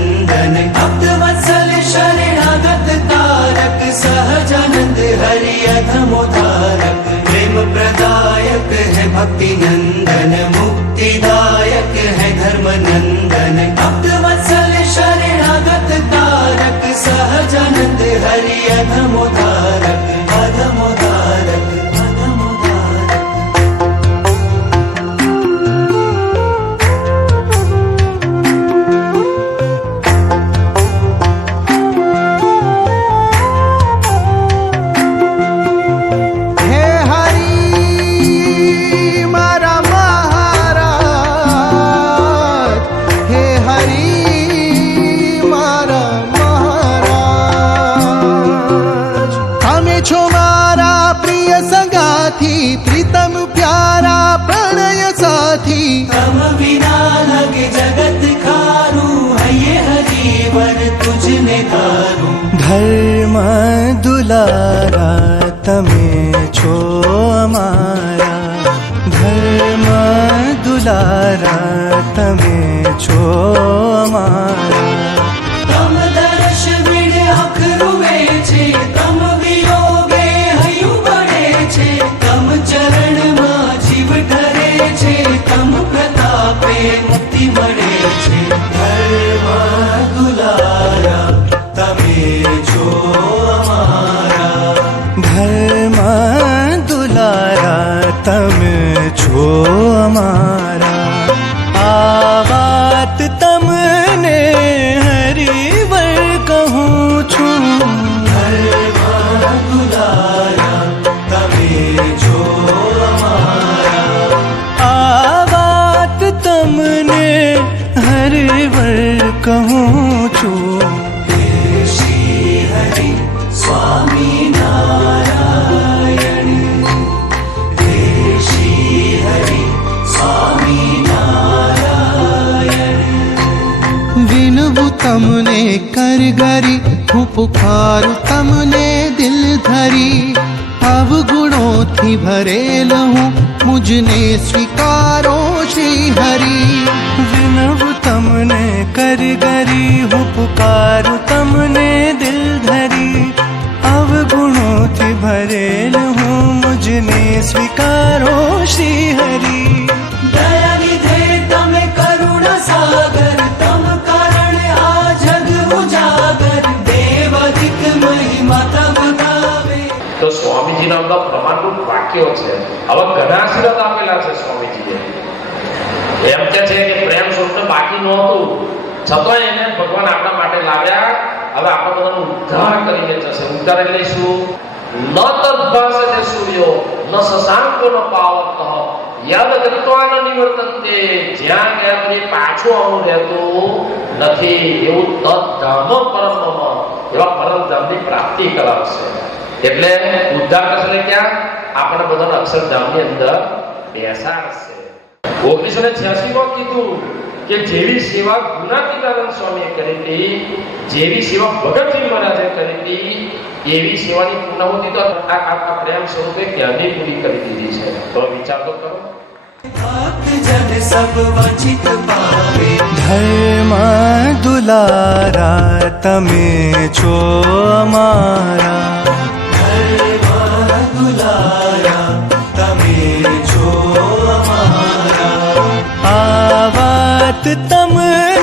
नंदन भक्त वत्सल शरणागत तारक सहजानंद हरि अधमोधारक प्रेम प्रदायक है भक्ति नंदन मुक्तिदायक है धर्म नंदन भक्त वत्सल शरणागत तारक सहजानंद हरि अधमोधारक अधमोधारक प्रीतम प्यारा प्रणय साथी तम बिना लगे जगत खारू है ये हरिवर तुझने धारू धर्म दुलारा तमे छो अमारा धर्म दुलारा तमे छो अमारा तम दर्श विण अखरुवे छे तम वियोगे हयु बड़े छे तम चरण मां जीव धरे छे तम प्रतापे मुक्ति मळे छे धर्म दुलारा तमे छो अमारा धर्म दुलारा तमे छो अमारा आ बात तमने हरिवर कहूँ छूं धर्म दुलारा तमे छो अमारा आ बात तमने हरिवर कहूँ छूं श्री हरि स्वामी नारायण श्री हरि स्वामी नारायण विनबू तमने कर गरी हूँ पुकारू तमने दिल धरी अवगुणों थी भरेल हूँ मुझने स्वीकारो श्री हरि विनबू तमने कर गरी हूँ पुकारू तमने दिल धरी अवगुणों थी भरेल हूँ मुझने स्वीकारो श्री हरि दया निधे तमे करुणा सागर तम कारण आ जग उजागर देवादिक महिमा तब गावे તો સ્વામીજીના બધા પ્રમાણભૂત વાક્યો છે. હવે ઘણા આશીર્વાદ આપેલા છે સ્વામીજીએ. એમ કે છે કે પ્રેમ સ્વરૂપ બાકી નહોતું છતાં એને ભગવાન આપણા માટે લાવ્યા. હવે આપણા બધાનો ઉદ્ધાર કરીને જશે. ઉદ્ધાર એટલે શું? ન તદ્ભાસતે સૂર્યો ન શશાંકો ન પાવતઃ યદ ગત્વા ન નિવર્તન્તે જ્યાં ગયા પછી પાછું આવવાનું રહેતું નથી એવું તદ્ધામ પરમમ એવા પરમધામની પ્રાપ્તિ કરાવશે. એટલે ઉદ્ધાર કરશે ક્યાં? આપણે બધાને અક્ષરધામની અંદર બેસાડશે. 1986 માં કીધું કે જેવી સેવા ગુણાતીતાનંદ સ્વામીએ કરી હતી, જેવી સેવા ભગતસિંહ મહારાજે કરી હતી, એવી સેવાની પૂર્ણાહુતિ તો આ પ્રેમ સ્વરૂપે ક્યાંની પૂરી કરી દીધી છે. તો વિચાર તો કરો. भक्त जन सब वंचित पावे धर्म दुलारा तमे छो अमारा धर्म दुलारा तमे छो अमारा आ बात तमने